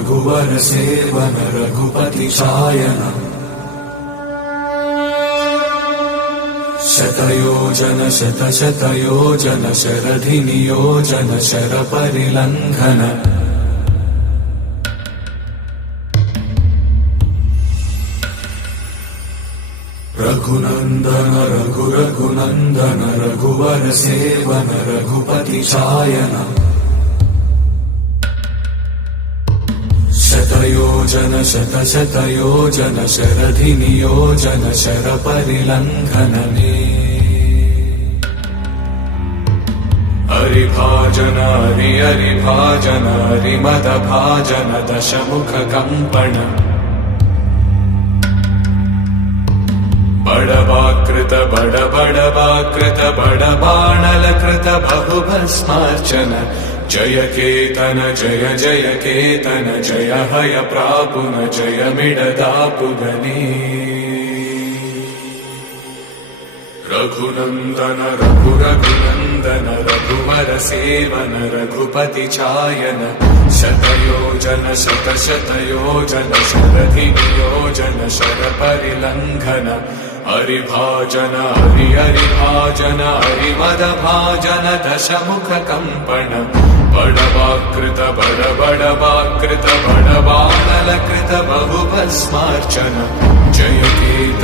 रघुवर सेवन रघुपति चायन शतयोजन शतशतयोजन शरधि नियोजन शर परिलंघन रघुनंदन रघुनंदन रघुवर सेवन रघुपति चायन शतयोजन शतशतयोजन शरधि नियोजन शर परिलंघनने हरिभाजन हरिभाजन हरिमद भाजन दशमुख कंपन बड़वाकृत बड़वाकृत बड़बाणलकृत बहुभस्मार्चन जय केतन जय जय केतन जय हय प्रापुन जय मिडदापुगनी रघुनंदन रघुनंदन रघुवर सेवन रघुपति चायन शतयोजन शतशतयोजन शरधि नियोजन शर परिलंघन हरिभाजन हरिभाजन हरिमद भाजन दशमुख कंपन बड़वाकृत बड़वाकृत बड़बाणलकृत बहुभस्मार्चन जय केतन